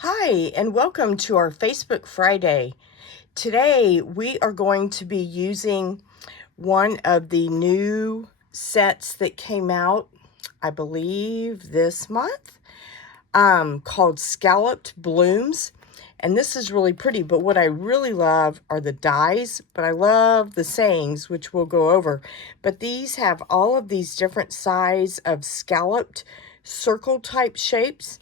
Hi, and welcome to our Facebook Friday. Today, we are going to be using one of the new sets that came out, I believe, this month, called Scalloped Blooms. And this is really pretty, but what I really love are the dies, but I love the sayings, which we'll go over. But these have all of these different size of scalloped circle type shapes.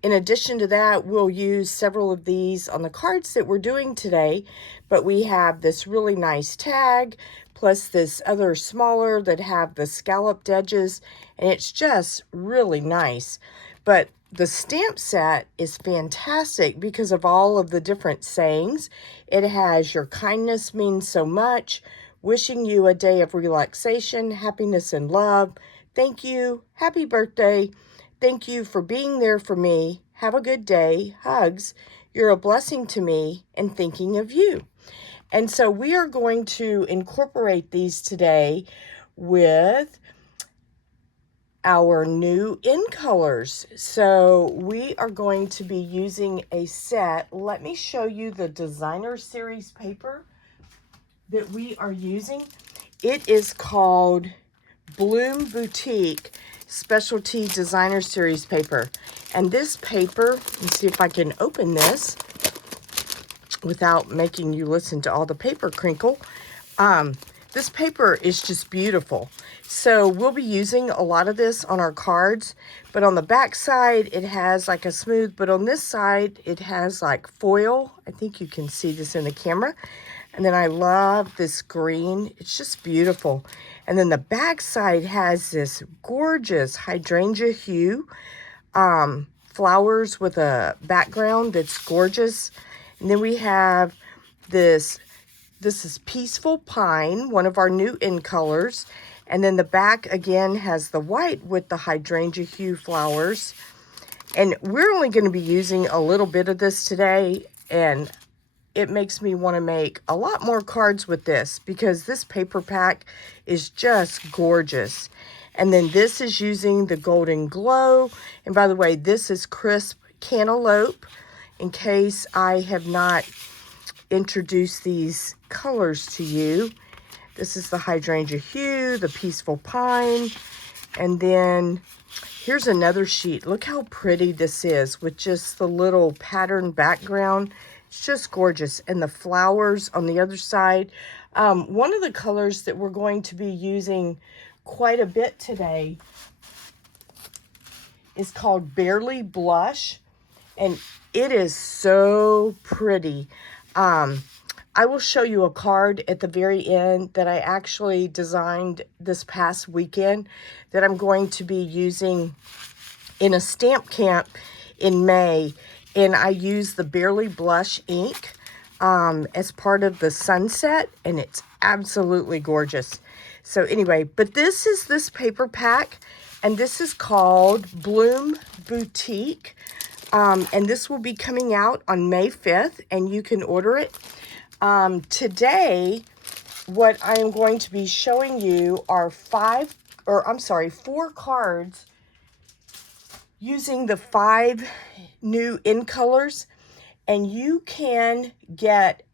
In addition to that, we'll use several of these on the cards that we're doing today, but we have this really nice tag, plus this other smaller that have the scalloped edges, and it's just really nice. But the stamp set is fantastic because of all of the different sayings. It has your kindness means so much, wishing you a day of relaxation, happiness, and love. Thank you. Happy birthday. Thank you for being there for me. Have a good day. Hugs. You're a blessing to me and thinking of you. And so we are going to incorporate these today with our new in colors. So we are going to be using a set. Let me show you the designer series paper that we are using. It is called Bloom Boutique Specialty Designer Series paper. And this paper, let's see if I can open this without making you listen to all the paper crinkle. This paper is just beautiful. So we'll be using a lot of this on our cards, but on the back side, it has like a smooth, but on this side, it has like foil. I think you can see this in the camera. And then I love this green. It's just beautiful. And then the back side has this gorgeous hydrangea hue, flowers with a background that's gorgeous. And then we have this is Peaceful Pine, one of our new in colors. And then the back again has the white with the hydrangea hue flowers. And we're only going to be using a little bit of this today. And it makes me want to make a lot more cards with this because this paper pack is just gorgeous. And then this is using the Golden Glow. And by the way, this is Crisp Cantaloupe, in case I have not introduce these colors to you. This is the hydrangea hue, the peaceful pine, and then here's another sheet. Look how pretty this is with just the little pattern background. It's just gorgeous. And the flowers on the other side. One of the colors that we're going to be using quite a bit today is called Barely Blush, and it is so pretty. I will show you a card at the very end that I actually designed this past weekend that I'm going to be using in a stamp camp in May. And I use the Barely Blush ink as part of the sunset, and it's absolutely gorgeous. So anyway, but this is this paper pack, and this is called Bloom Boutique. And this will be coming out on May 5th, and you can order it. Today, what I am going to be showing you are 4 cards using the 5 new in colors, and you can get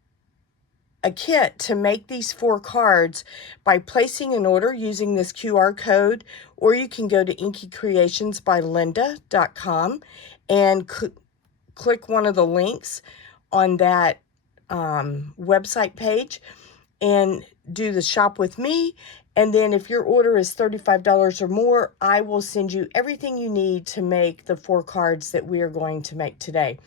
a kit to make these 4 cards by placing an order using this QR code, or you can go to inkycreationsbylinda.com and click one of the links on that website page and do the shop with me. And then if your order is $35 or more, I will send you everything you need to make the 4 cards that we are going to make today.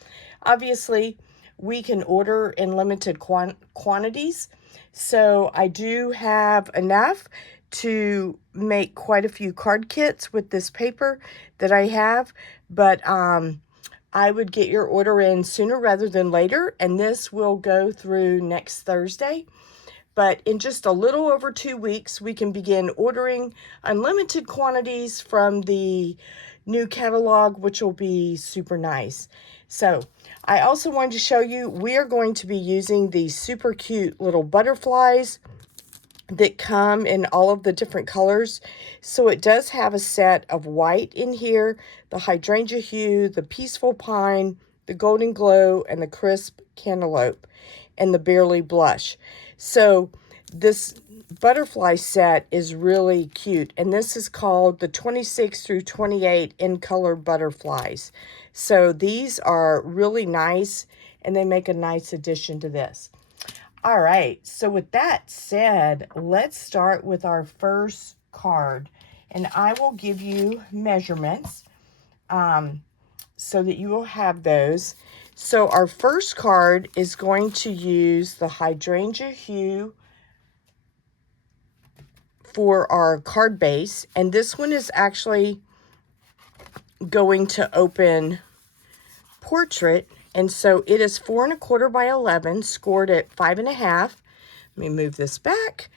Obviously, we can order in limited quantities. So I do have enough to make quite a few card kits with this paper that I have, but I would get your order in sooner rather than later, and this will go through next Thursday. But in just a little over 2 weeks, we can begin ordering unlimited quantities from the new catalog, which will be super nice. So I also wanted to show you, we are going to be using these super cute little butterflies that come in all of the different colors. So it does have a set of white in here, the hydrangea hue, the peaceful pine, the Golden Glow, and the Crisp Cantaloupe, and the Barely Blush. So this butterfly set is really cute, and this is called the 26 through 28 in color butterflies. So these are really nice, and they make a nice addition to this. All right, so with that said, let's start with our first card, and I will give you measurements so that you will have those. So our first card is going to use the hydrangea hue for our card base, and this one is actually going to open portrait, and so it is 4 1/4 by 11, scored at 5 1/2. Let me move this back,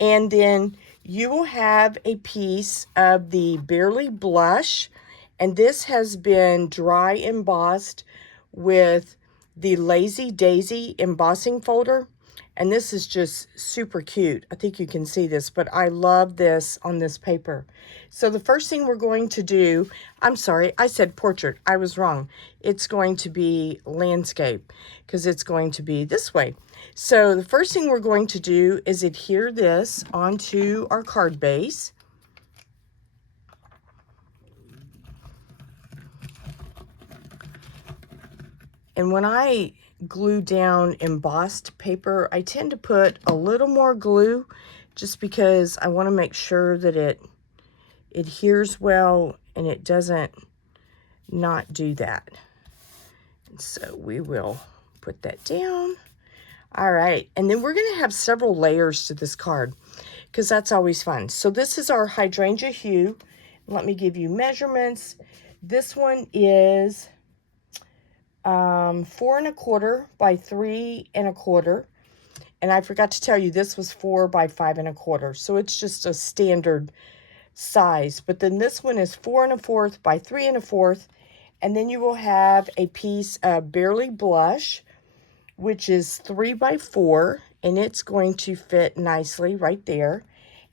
and then you will have a piece of the Barely Blush, and this has been dry embossed with the Lazy Daisy embossing folder. And this is just super cute. I think you can see this, but I love this on this paper. So the first thing we're going to do, I'm sorry, I said portrait. I was wrong. It's going to be landscape because it's going to be this way. So the first thing we're going to do is adhere this onto our card base. And when I glue down embossed paper, I tend to put a little more glue just because I want to make sure that it adheres well and it doesn't not do that. And so we will put that down. All right, and then we're going to have several layers to this card because that's always fun. So this is our hydrangea hue. Let me give you measurements. This one is 4 1/4 by 3 1/4, and I forgot to tell you this was 4 by 5 1/4, so it's just a standard size. But then this one is 4 1/4 by 3 1/4, and then you will have a piece of Barely Blush, which is 3 by 4, and it's going to fit nicely right there.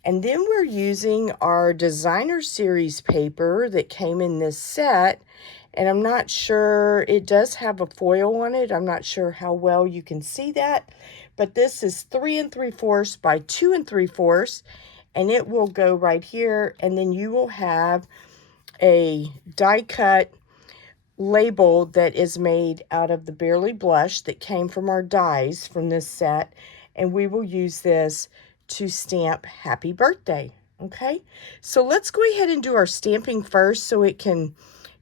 And then we're using our designer series paper that came in this set, and I'm not sure, it does have a foil on it. I'm not sure how well you can see that, but this is 3 3/4 by 2 3/4, and it will go right here. And then you will have a die cut label that is made out of the Barely Blush that came from our dies from this set, and we will use this to stamp happy birthday. Okay, so let's go ahead and do our stamping first so it can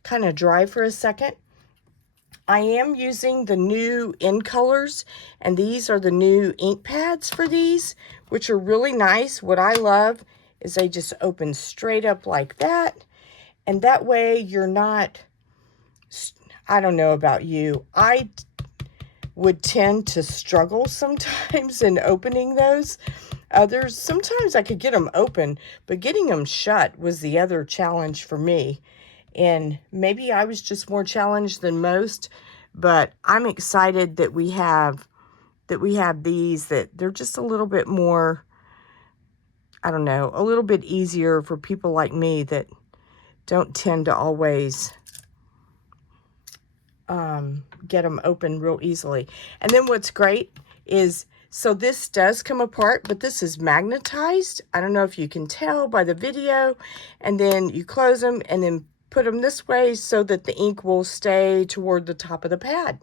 kind of dry for a second. I am using the new in colors, and these are the new ink pads for these, which are really nice. What I love is they just open straight up like that, and that way you're not, I don't know about you, I would tend to struggle sometimes in opening those. Others, sometimes I could get them open, but getting them shut was the other challenge for me. And maybe I was just more challenged than most, but I'm excited that we have these, that they're just a little bit more, I don't know, a little bit easier for people like me that don't tend to always get them open real easily. And then what's great is, so this does come apart, but this is magnetized. I don't know if you can tell by the video. And then you close them and then put them this way so that the ink will stay toward the top of the pad.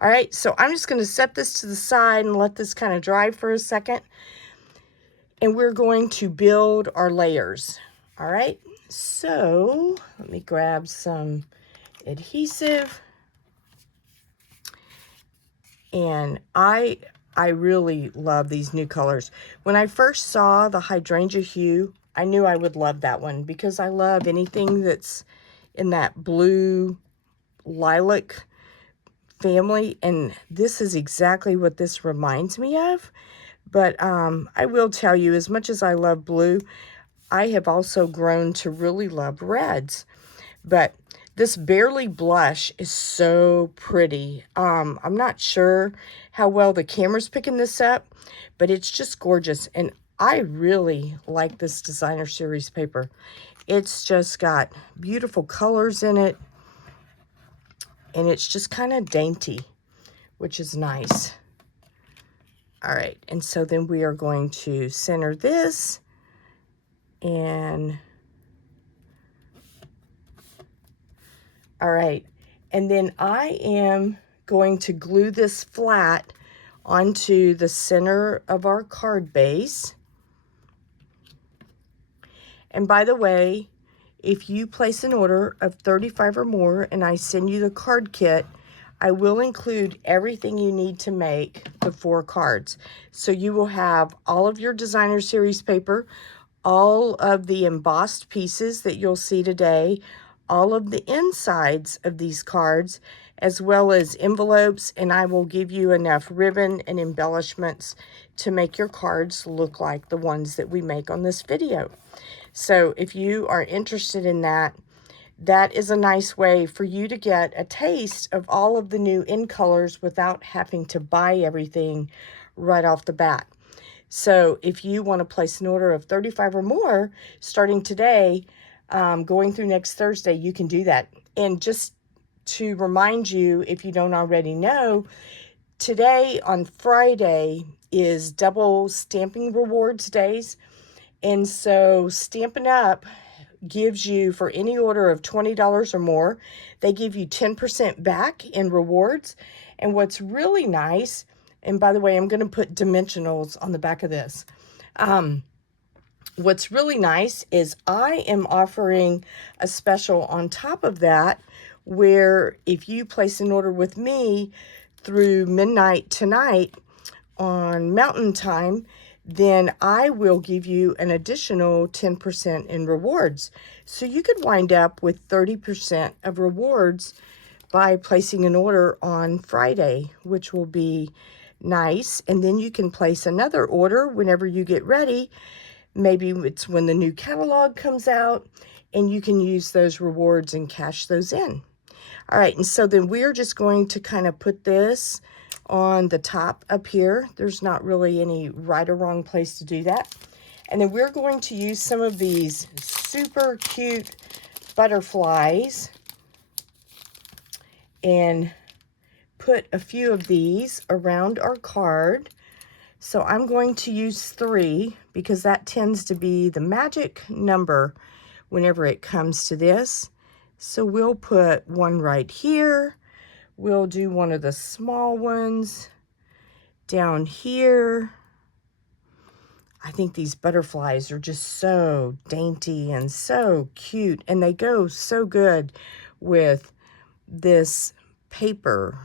All right, so I'm just going to set this to the side and let this kind of dry for a second. And we're going to build our layers. All right, so let me grab some adhesive. And I really love these new colors. When I first saw the hydrangea hue, I knew I would love that one because I love anything that's in that blue lilac family, and this is exactly what this reminds me of. But I will tell you, as much as I love blue, I have also grown to really love reds. But this Barely Blush is so pretty. I'm not sure how well the camera's picking this up, but it's just gorgeous. And I really like this designer series paper. It's just got beautiful colors in it. and it's just kind of dainty, which is nice. All right, and so then we are going to center this, and all right, and then I am going to glue this flat onto the center of our card base. And by the way, if you place an order of 35 or more and I send you the card kit, I will include everything you need to make the 4 cards. So you will have all of your designer series paper, all of the embossed pieces that you'll see today, all of the insides of these cards, as well as envelopes, and I will give you enough ribbon and embellishments to make your cards look like the ones that we make on this video. So if you are interested in that, that is a nice way for you to get a taste of all of the new in colors without having to buy everything right off the bat. So if you want to place an order of 35 or more, starting today, going through next Thursday, you can do that. And just to remind you, if you don't already know, today on Friday is double stamping rewards days. And so Stampin' Up! Gives you, for any order of $20 or more, they give you 10% back in rewards. And what's really nice, and by the way, I'm going to put dimensionals on the back of this. What's really nice is I am offering a special on top of that, where if you place an order with me through midnight tonight on Mountain Time, then I will give you an additional 10% in rewards. So you could wind up with 30% of rewards by placing an order on Friday, which will be nice. And then you can place another order whenever you get ready. Maybe it's when the new catalog comes out, and you can use those rewards and cash those in. All right, and so then we're just going to kind of put this on the top up here. There's not really any right or wrong place to do that. And then we're going to use some of these super cute butterflies and put a few of these around our card. So I'm going to use 3 because that tends to be the magic number whenever it comes to this. So we'll put one right here. We'll do one of the small ones down here. I think these butterflies are just so dainty and so cute, and they go so good with this paper.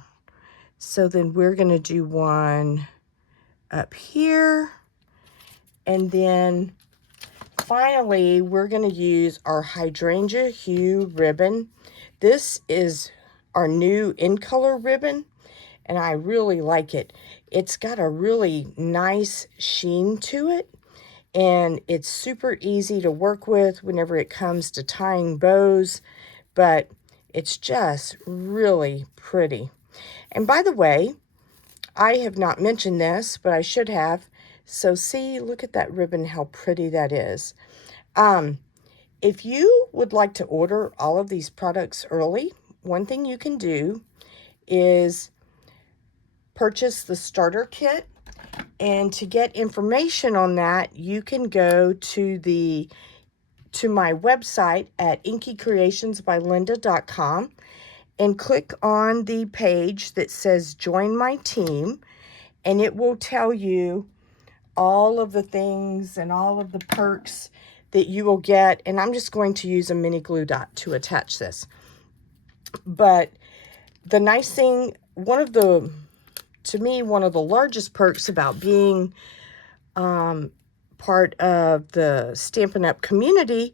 So then we're going to do one up here, and then finally we're going to use our hydrangea hue ribbon. This is our new in color ribbon, and I really like it. It's got a really nice sheen to it, and it's super easy to work with whenever it comes to tying bows, but it's just really pretty. And by the way, I have not mentioned this, but I should have. So see, look at that ribbon, how pretty that is. If you would like to order all of these products early, one thing you can do is purchase the starter kit. And to get information on that, you can go to my website at inkycreationsbylinda.com and click on the page that says Join My Team, and it will tell you all of the things and all of the perks that you will get. And I'm just going to use a mini glue dot to attach this. But the nice thing, to me, one of the largest perks about being part of the Stampin' Up! Community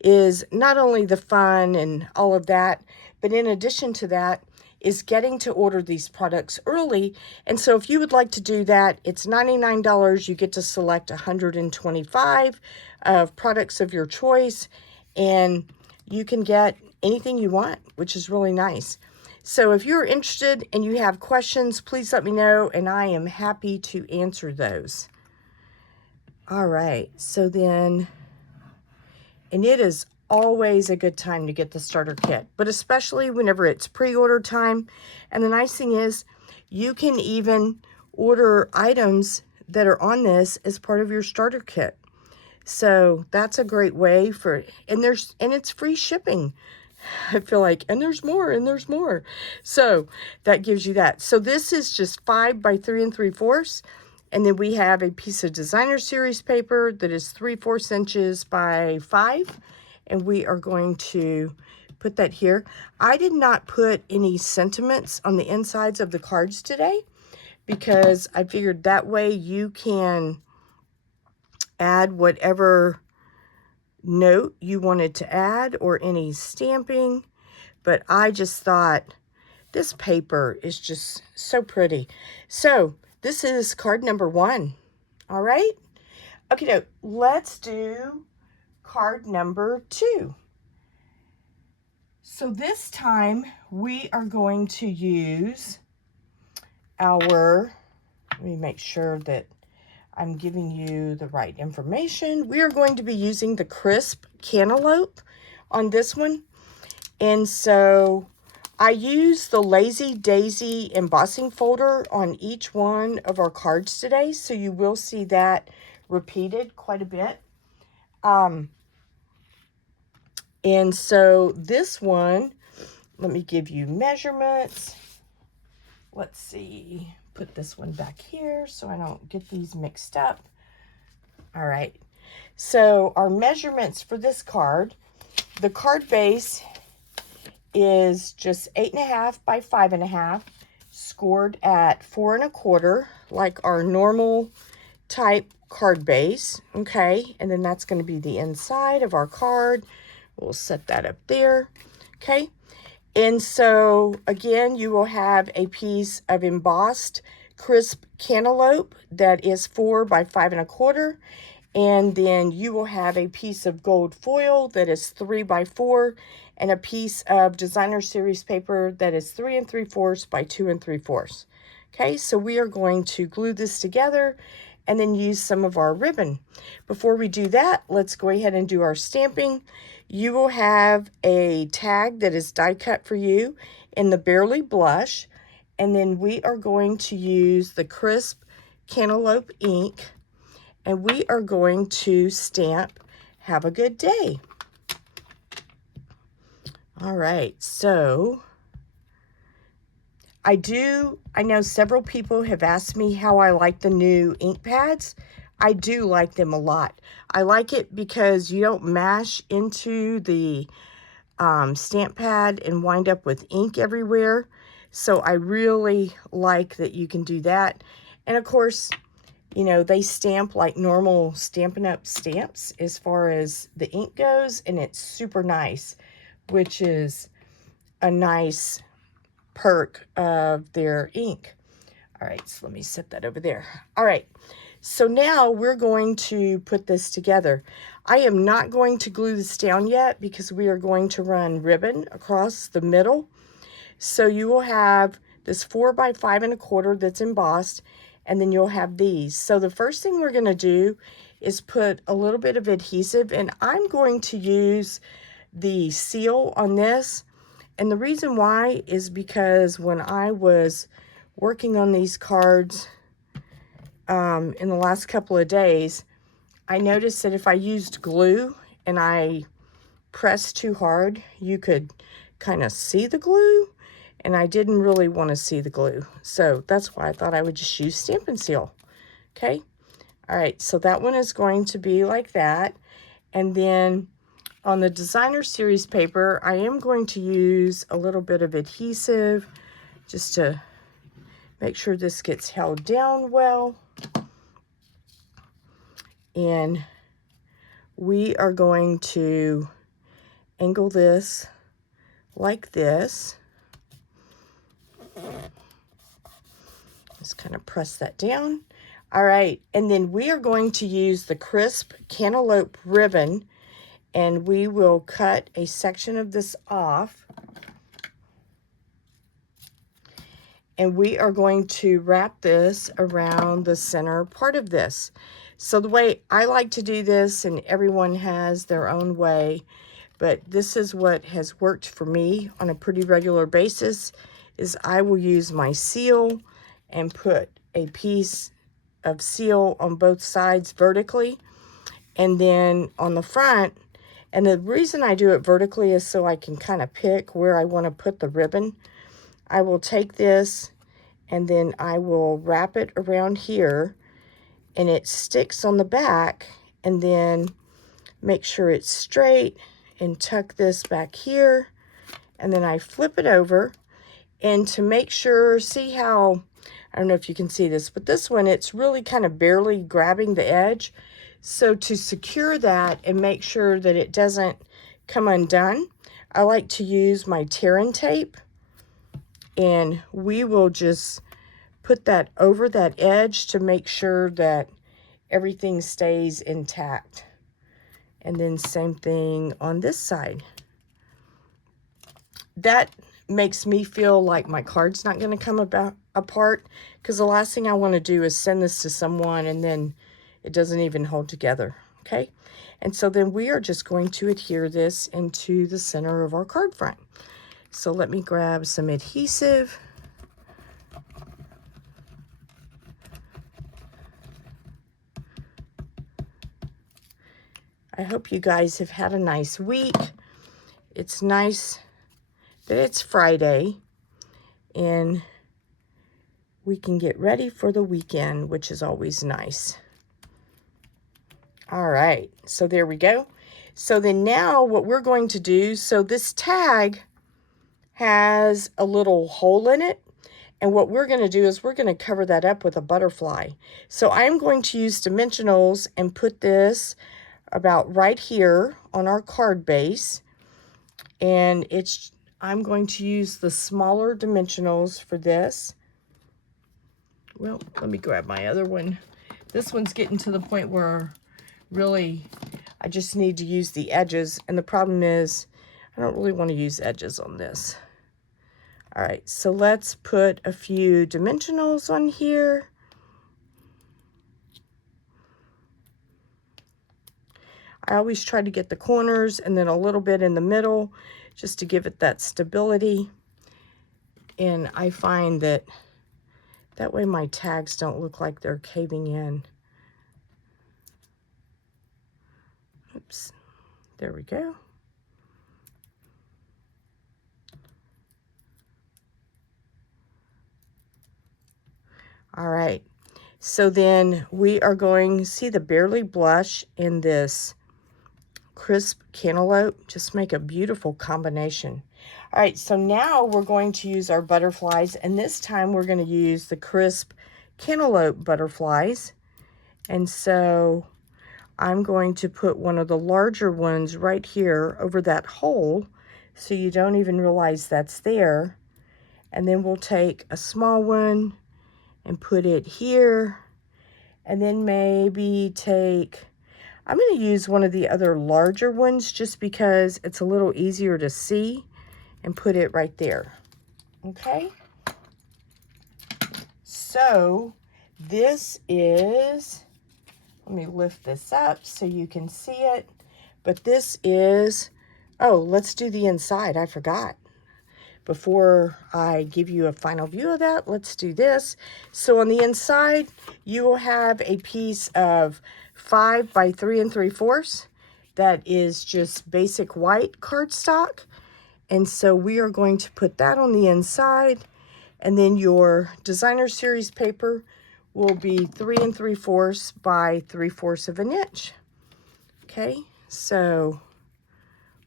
is not only the fun and all of that, but in addition to that is getting to order these products early. And so if you would like to do that, it's $99. You get to select 125 of products of your choice, and you can get anything you want, which is really nice. So if you're interested and you have questions, please let me know, and I am happy to answer those. All right, so then, and it is always a good time to get the starter kit, but especially whenever it's pre-order time. And the nice thing is you can even order items that are on this as part of your starter kit. So that's a great way for, and it's free shipping. I feel like, and there's more, and there's more. So that gives you that. So this is just 5 by 3 3/4. And then we have a piece of designer series paper that is 3/4 inches by 5. And we are going to put that here. I did not put any sentiments on the insides of the cards today because I figured that way you can add whatever note you wanted to add or any stamping. But I just thought this paper is just so pretty. So this is card number 1. All right. Okay, now let's do card number 2. So this time we are going to use our, let me make sure that I'm giving you the right information. We are going to be using the crisp cantaloupe on this one. And so I use the Lazy Daisy embossing folder on each one of our cards today. So you will see that repeated quite a bit. And so this one, let me give you measurements. Let's see, put this one back here so I don't get these mixed up. All right, so our measurements for this card, the card base is just 8.5 by 5.5, scored at 4 1/4, like our normal type card base. Okay, and then that's going to be the inside of our card. We'll set that up there. Okay, and so again, you will have a piece of embossed crisp cantaloupe that is 4 by 5 1/4. And then you will have a piece of gold foil that is 3 by 4 and a piece of designer series paper that is 3 3/4 by 2 3/4. Okay, so we are going to glue this together and then use some of our ribbon. Before we do that, let's go ahead and do our stamping. You will have a tag that is die cut for you in the Barely Blush, and then we are going to use the crisp cantaloupe ink, and we are going to stamp Have a Good Day. All right, so I know several people have asked me how I like the new ink pads. I do like them a lot. I like it because you don't mash into the stamp pad and wind up with ink everywhere. So I really like that you can do that. And of course, you know, they stamp like normal Stampin' Up! Stamps as far as the ink goes, and it's super nice, which is a nice perk of their ink. All right, so let me set that over there. All right, so now we're going to put this together. I am not going to glue this down yet because we are going to run ribbon across the middle. So you will have this 4 by 5 1/4 that's embossed, and then you'll have these. So the first thing we're going to do is put a little bit of adhesive, and I'm going to use the seal on this. And the reason why is because when I was working on these cards in the last couple of days, I noticed that if I used glue and I pressed too hard, you could kind of see the glue, and I didn't really want to see the glue. So that's why I thought I would just use Stampin' Seal. Okay. All right. So that one is going to be like that. And then on the designer series paper, I am going to use a little bit of adhesive just to make sure this gets held down well. And we are going to angle this like this. Just kind of press that down. All right, and then we are going to use the crisp cantaloupe ribbon, and we will cut a section of this off. And we are going to wrap this around the center part of this. So the way I like to do this, and everyone has their own way, but this is what has worked for me on a pretty regular basis, is I will use my seal and put a piece of seal on both sides vertically, and then on the front. And the reason I do it vertically is so I can kind of pick where I want to put the ribbon. I will take this and then I will wrap it around here, and it sticks on the back, and then make sure it's straight and tuck this back here, and then I flip it over. And to make sure, see how, I don't know if you can see this, but this one, it's really kind of barely grabbing the edge. So to secure that and make sure that it doesn't come undone, I like to use my tear-in tape, and we will just put that over that edge to make sure that everything stays intact. And then same thing on this side. That makes me feel like my card's not going to come apart, because the last thing I want to do is send this to someone and then it doesn't even hold together. Okay, and so then we are just going to adhere this into the center of our card front. So let me grab some adhesive. I hope you guys have had a nice week. It's nice that it's Friday and we can get ready for the weekend, which is always nice. All right, so there we go. So then now what we're going to do, so this tag has a little hole in it, and what we're going to do is we're going to cover that up with a butterfly. So I'm going to use dimensionals and put this about right here on our card base, and I'm going to use the smaller dimensionals for this. Well, let me grab my other one. This one's getting to the point where really I just need to use the edges, and the problem is I don't really want to use edges on this. All right, so let's put a few dimensionals on here. I always try to get the corners and then a little bit in the middle just to give it that stability. And I find that that way my tags don't look like they're caving in. Oops, there we go. All right, so then we are going, see the Barely Blush in this crisp cantaloupe, just make a beautiful combination. All right, so now we're going to use our butterflies, and this time we're going to use the crisp cantaloupe butterflies. And so I'm going to put one of the larger ones right here over that hole so you don't even realize that's there. And then we'll take a small one and put it here, and then maybe I'm going to use one of the other larger ones just because it's a little easier to see, and put it right there. Okay, so this is, let me lift this up so you can see it, but this is, oh, let's do the inside. I forgot. Before I give you a final view of that, let's do this. So on the inside, you will have a piece of 5 by 3 3/4 that is just basic white cardstock. And so we are going to put that on the inside. And then your designer series paper will be 3 3/4 by 3/4 of an inch. Okay, so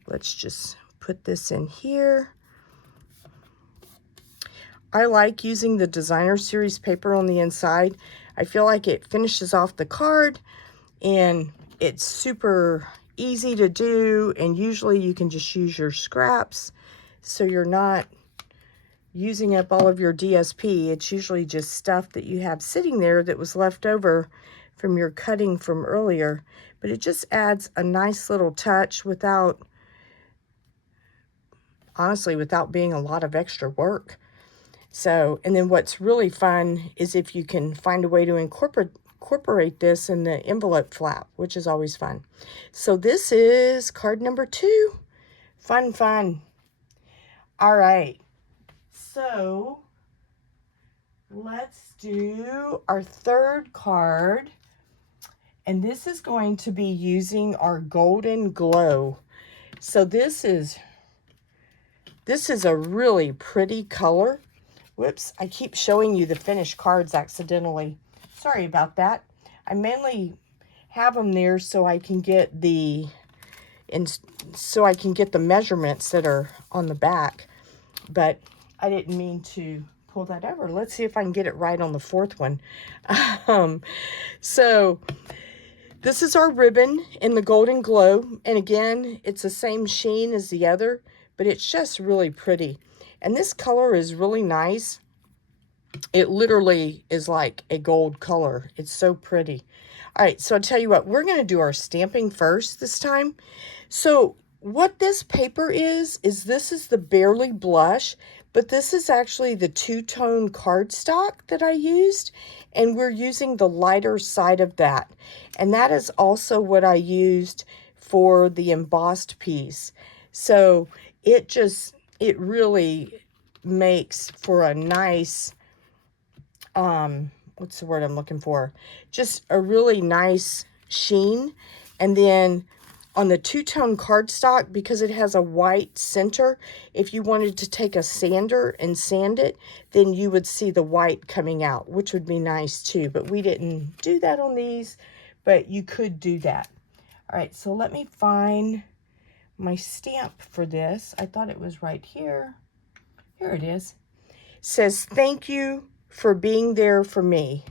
let's just put this in here. I like using the designer series paper on the inside. I feel like it finishes off the card, and it's super easy to do, and usually you can just use your scraps so you're not using up all of your DSP. It's usually just stuff that you have sitting there that was left over from your cutting from earlier, but it just adds a nice little touch without, honestly, without being a lot of extra work. So, and then what's really fun is if you can find a way to incorporate this in the envelope flap, which is always fun. So this is card number 2, Fun, fun. All right. So let's do our third card. And this is going to be using our Golden Glow. So this is a really pretty color. Whoops, I keep showing you the finished cards accidentally. Sorry about that. I mainly have them there so I can get the measurements that are on the back, but I didn't mean to pull that over. Let's see if I can get it right on the fourth one. So this is our ribbon in the Golden Glow, and again, it's the same sheen as the other, but it's just really pretty. And this color is really nice. It literally is like a gold color. It's so pretty. All right, so I'll tell you what, we're going to do our stamping first this time. So what this paper is this is the Barely Blush, but this is actually the two-tone cardstock that I used, and we're using the lighter side of that. And that is also what I used for the embossed piece. So it really makes for a nice, what's the word I'm looking for? Just a really nice sheen. And then on the two-tone cardstock, because it has a white center, if you wanted to take a sander and sand it, then you would see the white coming out, which would be nice too. But we didn't do that on these, but you could do that. All right, so let me find my stamp for this. I thought it was right here. Here it is. It says, "Thank you for being there for me."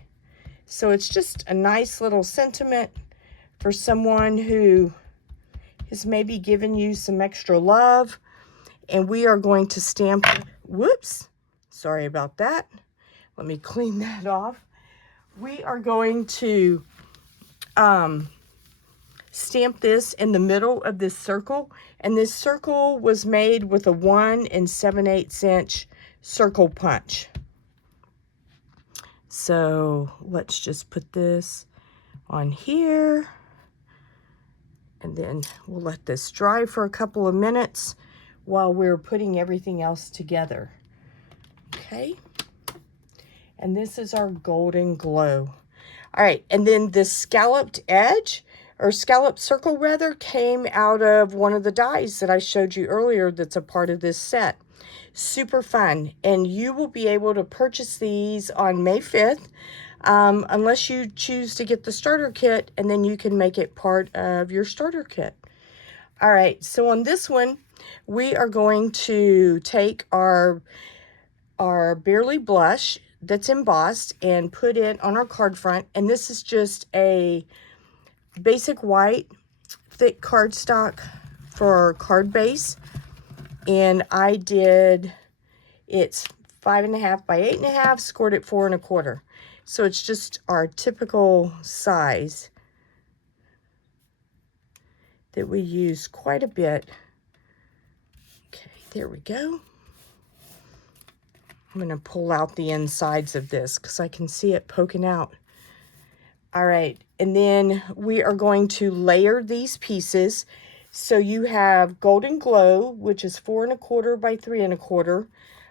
So it's just a nice little sentiment for someone who has maybe given you some extra love. And we are going to stamp, whoops, sorry about that. Let me clean that off. We are going to stamp this in the middle of this circle. And this circle was made with a 1 7/8 inch circle punch. So let's just put this on here. And then we'll let this dry for a couple of minutes while we're putting everything else together. Okay. And this is our Golden Glow. All right. And then this scalloped edge, or scalloped circle rather, came out of one of the dies that I showed you earlier that's a part of this set. Super fun. And you will be able to purchase these on May 5th. Unless you choose to get the starter kit, and then you can make it part of your starter kit. All right, so on this one, we are going to take our Barely Blush that's embossed and put it on our card front. And this is just a basic white thick cardstock for our card base. And I did, it's 5.5 by 8.5, scored at 4 1/4. So it's just our typical size that we use quite a bit. Okay, there we go. I'm going to pull out the insides of this because I can see it poking out. All right, and then we are going to layer these pieces. So you have Golden Glow, which is 4 1/4 by 3 1/4,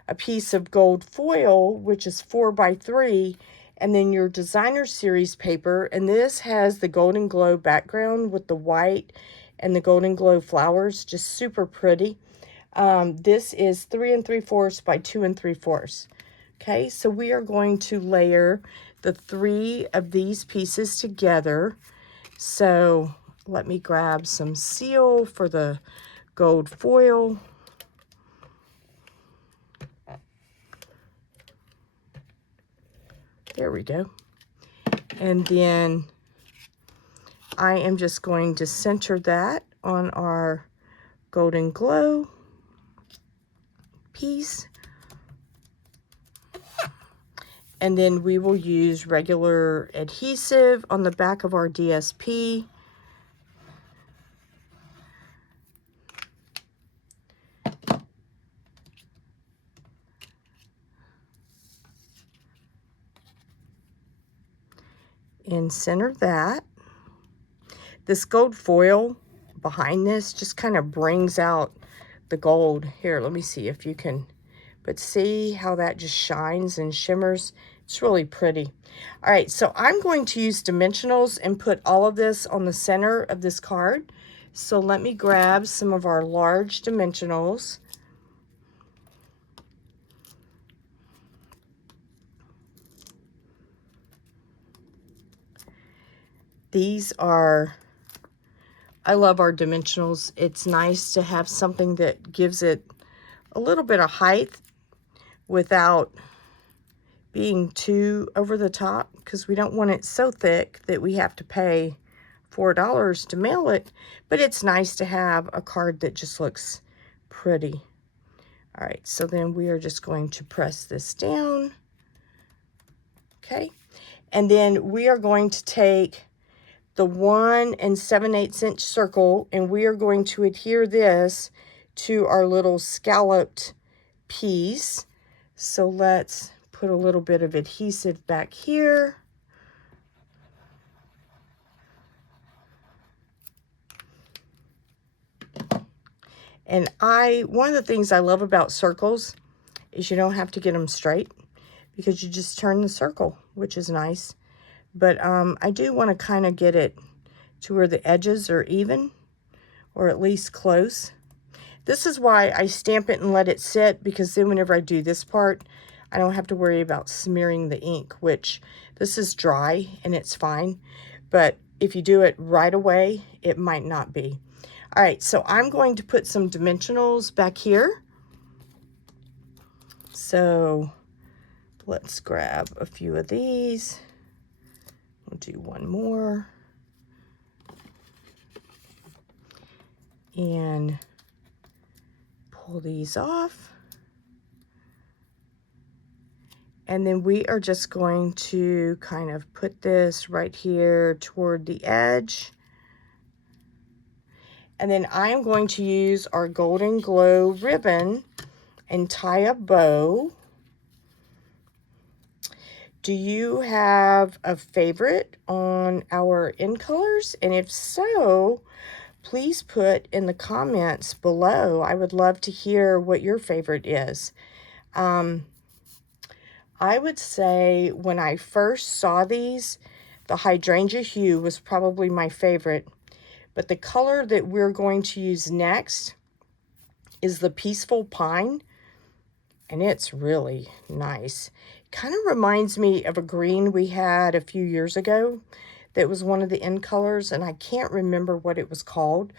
a piece of gold foil, which is 4 by 3, and then your designer series paper. And this has the Golden Glow background with the white and the Golden Glow flowers, just super pretty. This is 3 3/4 by 2 3/4. Okay, so we are going to layer the 3 of these pieces together. So let me grab some seal for the gold foil. There we go. And then I am just going to center that on our Golden Glow piece. And then we will use regular adhesive on the back of our DSP. And center that. This gold foil behind this just kind of brings out the gold. Here, let me see if you can, but see how that just shines and shimmers? It's really pretty. All right, so I'm going to use dimensionals and put all of this on the center of this card. So let me grab some of our large dimensionals. These are, I love our dimensionals. It's nice to have something that gives it a little bit of height without being too over the top, because we don't want it so thick that we have to pay $4 to mail it, but it's nice to have a card that just looks pretty. All right, so then we are just going to press this down. Okay, and then we are going to take the 1 7/8 inch circle, and we are going to adhere this to our little scalloped piece. So let's put a little bit of adhesive back here. And one of the things I love about circles is you don't have to get them straight, because you just turn the circle, which is nice. But I do want to kind of get it to where the edges are even, or at least close. This is why I stamp it and let it sit, because then whenever I do this part, I don't have to worry about smearing the ink, which this is dry and it's fine. But if you do it right away, it might not be. All right, so I'm going to put some dimensionals back here. So let's grab a few of these. We'll do one more. And pull these off. And then we are just going to kind of put this right here toward the edge. And then I am going to use our Golden Glow ribbon and tie a bow. Do you have a favorite on our in colors? And if so, please put in the comments below. I would love to hear what your favorite is. I would say when I first saw these, the hydrangea hue was probably my favorite. But the color that we're going to use next is the Peaceful Pine. And it's really nice. Kind of reminds me of a green we had a few years ago that was one of the in colors, and I can't remember what it was called.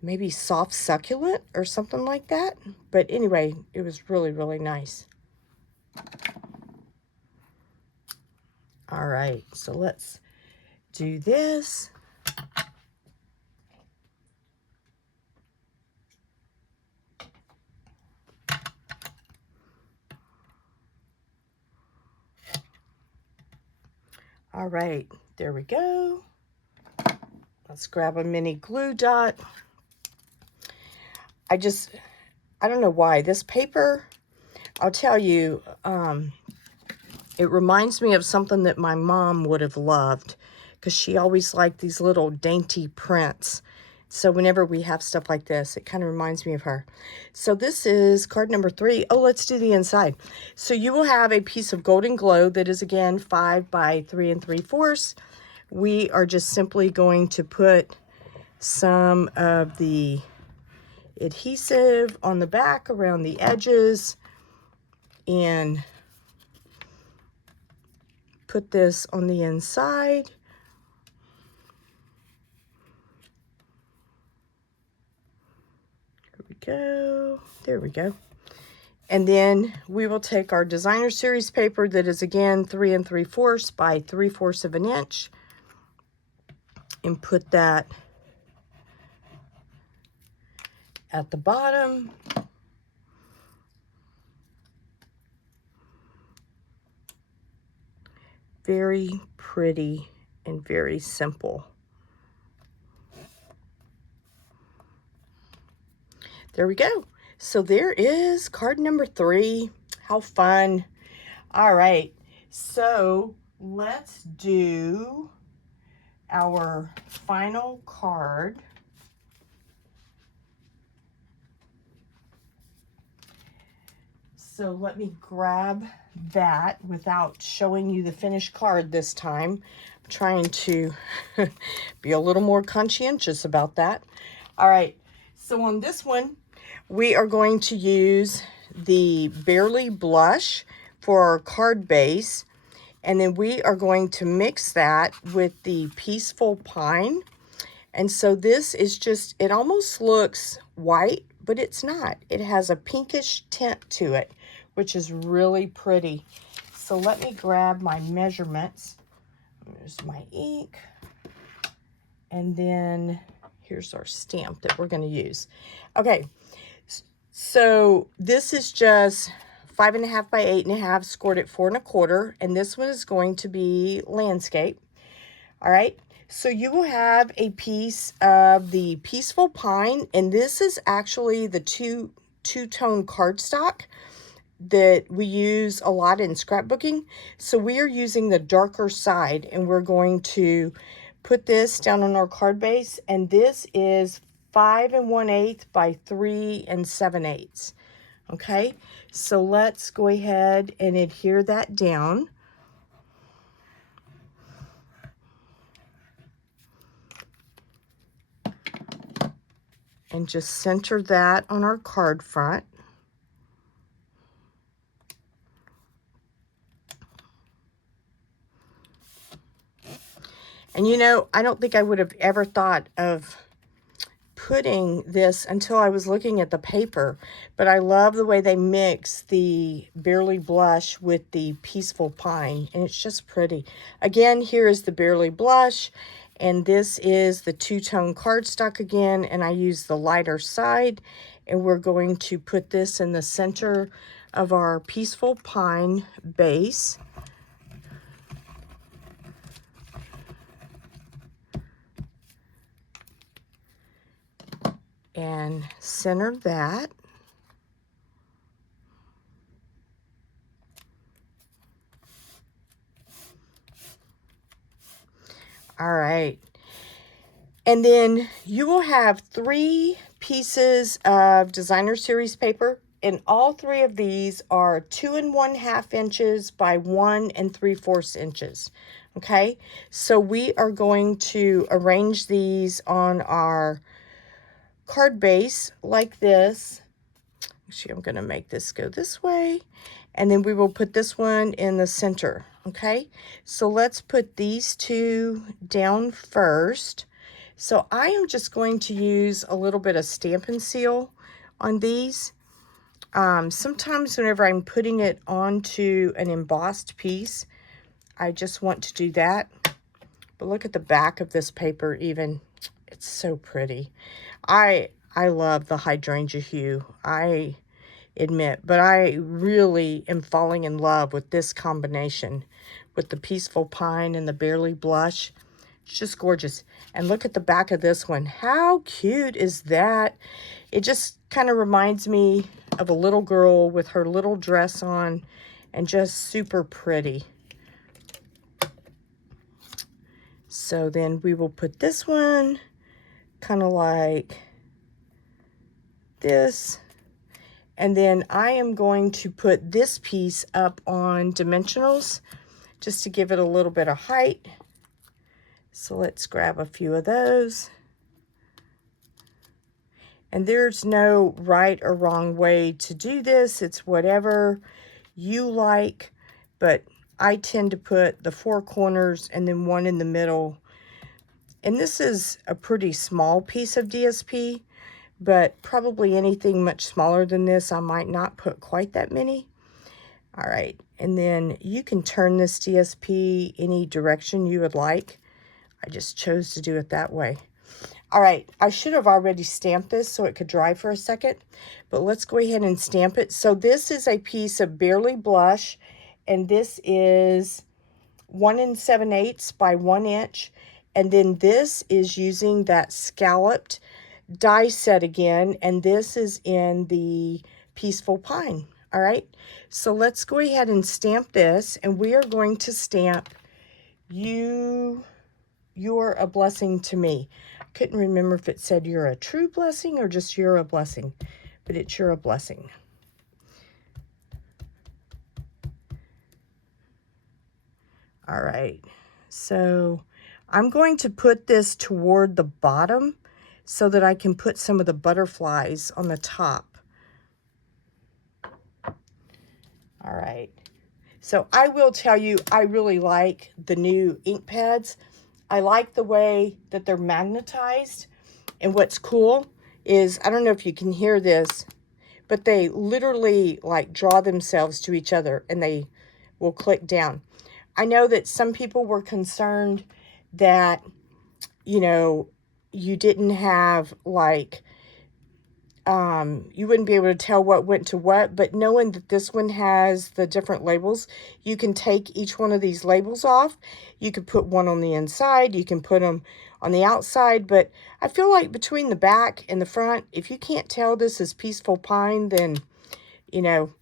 Maybe Soft Succulent or something like that. But anyway, it was really, really nice. All right, so let's do this. All right, there we go. Let's grab a mini glue dot. I don't know why. This paper, I'll tell you, it reminds me of something that my mom would have loved, because she always liked these little dainty prints. So whenever we have stuff like this, it kind of reminds me of her. So this is card number 3. Oh, let's do the inside. So you will have a piece of Golden Glow that is, again, 5 by 3 3/4. We are just simply going to put some of the adhesive on the back around the edges and put this on the inside. There we go. There we go. And then we will take our designer series paper that is, again, 3 3/4 by 3/4 of an inch, and put that at the bottom. Very pretty and very simple. There we go. So there is card number 3. How fun. All right, so let's do our final card. So let me grab that without showing you the finished card this time. I'm trying to be a little more conscientious about that. All right, so on this one, we are going to use the Barely Blush for our card base. And then we are going to mix that with the Peaceful Pine. And so this is just, it almost looks white, but it's not. It has a pinkish tint to it, which is really pretty. So let me grab my measurements. There's my ink. And then here's our stamp that we're going to use. Okay, so this is just 5.5 by 8.5, scored at 4 1/4, and this one is going to be landscape. All right, so you will have a piece of the Peaceful Pine, and this is actually the two-tone cardstock that we use a lot in scrapbooking. So we are using the darker side, and we're going to put this down on our card base, and this is 5 1/8 by 3 7/8. Okay, so let's go ahead and adhere that down. And just center that on our card front. And you know, I don't think I would have ever thought of putting this until I was looking at the paper, but I love the way they mix the Barely Blush with the Peaceful Pine, and it's just pretty. Again, here is the Barely Blush, and this is the two-tone cardstock again, and I use the lighter side, and we're going to put this in the center of our Peaceful Pine base. And center that. All right. And then you will have 3 pieces of designer series paper, and all 3 of these are 2 1/2 inches by 1 3/4 inches. Okay, so we are going to arrange these on our card base like this. Actually, I'm going to make this go this way, and then we will put this one in the center. Okay, so let's put these 2 down first. So I am just going to use a little bit of Stampin' Seal on these. Sometimes whenever I'm putting it onto an embossed piece, I just want to do that. But look at the back of this paper even. It's so pretty. I love the hydrangea hue, I admit, but I really am falling in love with this combination with the Peaceful Pine and the Barely Blush. It's just gorgeous. And look at the back of this one. How cute is that? It just kind of reminds me of a little girl with her little dress on, and just super pretty. So then we will put this one kind of like this. And then I am going to put this piece up on dimensionals just to give it a little bit of height. So let's grab a few of those. And there's no right or wrong way to do this. It's whatever you like, but I tend to put the 4 corners and then 1 in the middle. And this is a pretty small piece of DSP, but probably anything much smaller than this, I might not put quite that many. All right, and then you can turn this DSP any direction you would like. I just chose to do it that way. All right, I should have already stamped this so it could dry for a second, but let's go ahead and stamp it. So this is a piece of Barely Blush, and this is 1 7/8 by 1 inch. And then this is using that Scalloped die set again, and this is in the Peaceful Pine. All right, so let's go ahead and stamp this, and we are going to stamp you're a blessing to me. I couldn't remember if it said you're a true blessing or just you're a blessing, but it's you're a blessing. All right, so I'm going to put this toward the bottom so that I can put some of the butterflies on the top. All right, so I will tell you, I really like the new ink pads. I like the way that they're magnetized. And what's cool is, I don't know if you can hear this, but they literally like draw themselves to each other and they will click down. I know that some people were concerned that, you know, you didn't have like, you wouldn't be able to tell what went to what, but knowing that this one has the different labels, you can take each one of these labels off. You could put one on the inside, you can put them on the outside, but I feel like between the back and the front, if you can't tell this is Peaceful Pine, then, you know,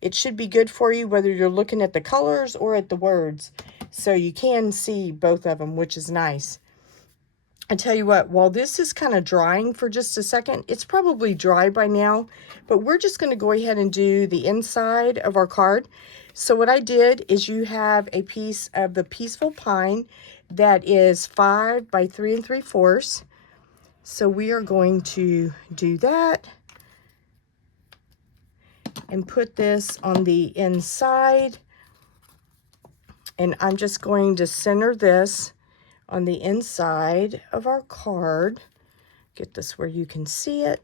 it should be good for you whether you're looking at the colors or at the words. So you can see both of them, which is nice. I tell you what, while this is kind of drying for just a second, it's probably dry by now, but we're just going to go ahead and do the inside of our card. So what I did is you have a piece of the Peaceful Pine that is 5 by 3 3/4. So we are going to do that and put this on the inside. And I'm just going to center this on the inside of our card. Get this where you can see it.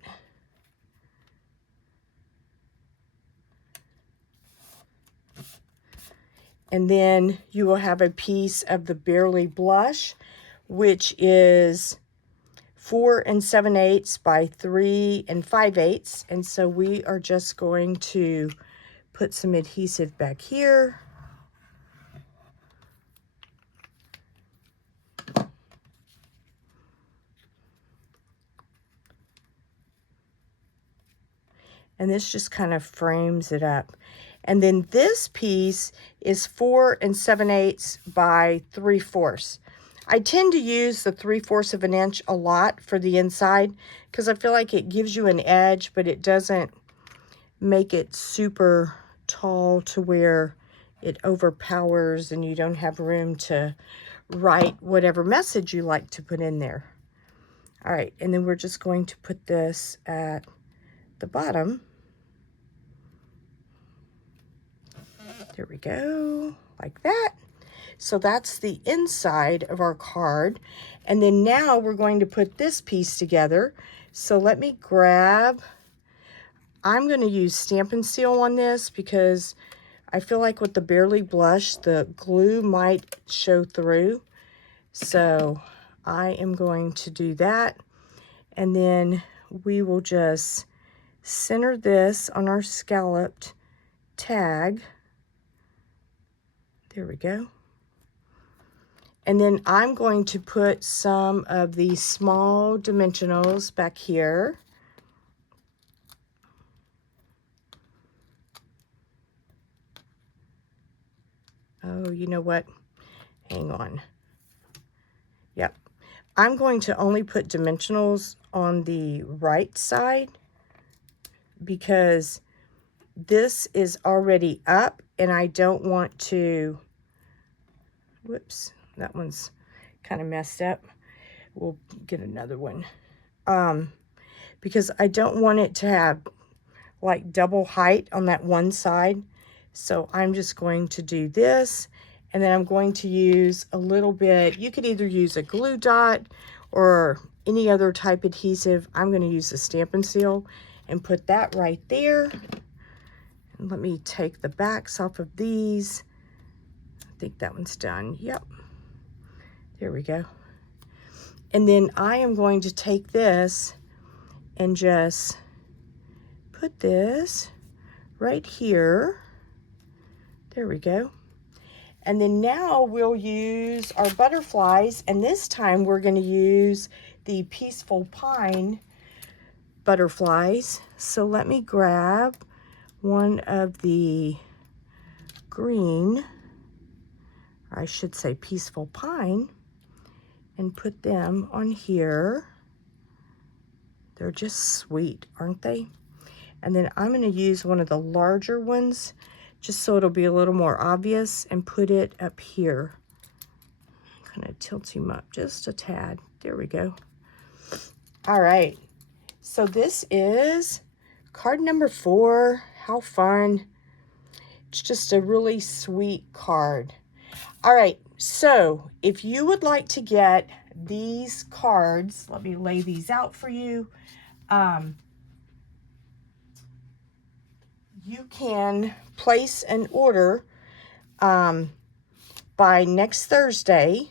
And then you will have a piece of the Barely Blush, which is 4 7/8 by 3 5/8. And so we are just going to put some adhesive back here. And this just kind of frames it up. And then this piece is 4 7/8 by 3/4. I tend to use the 3/4 of an inch a lot for the inside because I feel like it gives you an edge, but it doesn't make it super tall to where it overpowers and you don't have room to write whatever message you like to put in there. All right, and then we're just going to put this at the bottom. There we go, like that. So that's the inside of our card. And then now we're going to put this piece together. So let me grab, I'm going to use Stampin' Seal on this because I feel like with the Barely Blush, the glue might show through. So I am going to do that. And then we will just center this on our scalloped tag. There we go. And then I'm going to put some of these small dimensionals back here. Oh, you know what? Hang on. Yep. I'm going to only put dimensionals on the right side because this is already up and I don't want to, whoops, that one's kind of messed up. We'll get another one. Because I don't want it to have like double height on that one side. So I'm just going to do this, and then I'm going to use a little bit, you could either use a glue dot or any other type adhesive. I'm going to use the Stampin' Seal and put that right there. And let me take the backs off of these. I think that one's done. Yep. There we go. And then I am going to take this and just put this right here. There we go. And then now we'll use our butterflies, and this time we're going to use the Peaceful Pine butterflies. So let me grab one of the green, or I should say Peaceful Pine, and put them on here. They're just sweet, aren't they? And then I'm going to use one of the larger ones just so it'll be a little more obvious and put it up here. kind of tilt him up just a tad. There we go. All right. So this is card number 4. How fun. It's just a really sweet card. All right. So if you would like to get these cards, let me lay these out for you. You can place an order by next Thursday,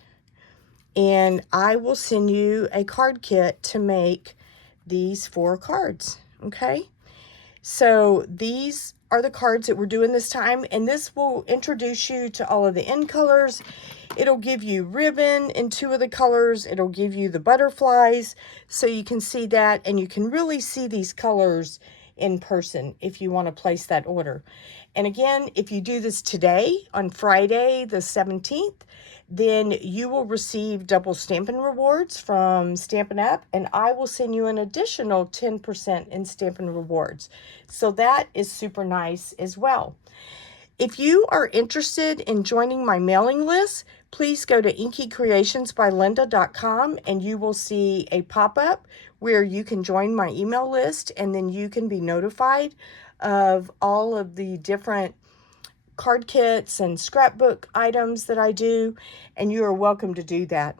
and I will send you a card kit to make these 4 cards, okay? So these are the cards that we're doing this time, and this will introduce you to all of the end colors. It'll give you ribbon in 2 of the colors. It'll give you the butterflies, so you can see that, and you can really see these colors in person if you want to place that order. And again, if you do this today on Friday the 17th, then you will receive double Stampin' rewards from Stampin' Up, and I will send you an additional 10% in Stampin' rewards. So that is super nice as well. If you are interested in joining my mailing list, please go to inkycreationsbylinda.com and you will see a pop-up where you can join my email list, and then you can be notified of all of the different card kits and scrapbook items that I do, and you are welcome to do that.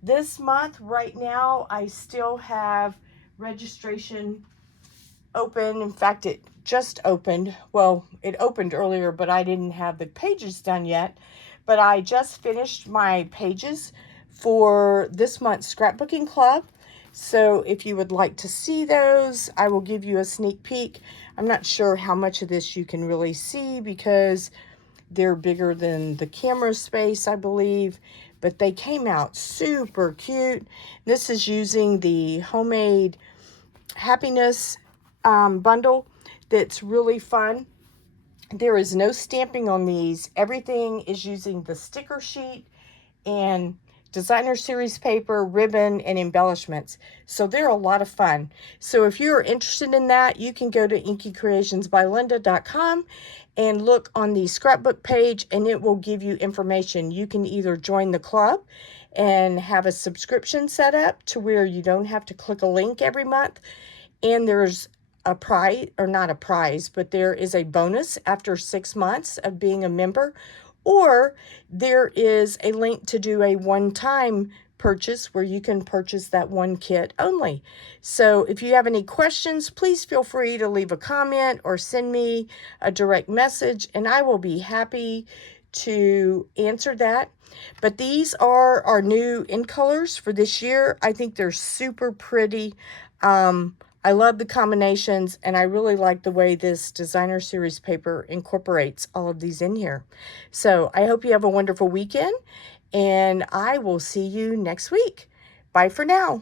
This month, right now, I still have registration open. In fact, it just opened. Well, it opened earlier, but I didn't have the pages done yet. But I just finished my pages for this month's scrapbooking club. So if you would like to see those, I will give you a sneak peek. I'm not sure how much of this you can really see because they're bigger than the camera space, I believe, but they came out super cute. This is using the homemade happiness bundle that's really fun. There is no stamping on these. Everything is using the sticker sheet and designer series paper, ribbon, and embellishments. So they're a lot of fun. So if you're interested in that, you can go to inkycreationsbylinda.com and look on the scrapbook page, and it will give you information. You can either join the club and have a subscription set up to where you don't have to click a link every month, and there's a prize, or not a prize, but there is a bonus after 6 months of being a member, or there is a link to do a one-time purchase where you can purchase that one kit only. So if you have any questions, please feel free to leave a comment or send me a direct message, and I will be happy to answer that. But these are our new end colors for this year. I think they're super pretty. I love the combinations, and I really like the way this designer series paper incorporates all of these in here. So I hope you have a wonderful weekend, and I will see you next week. Bye for now.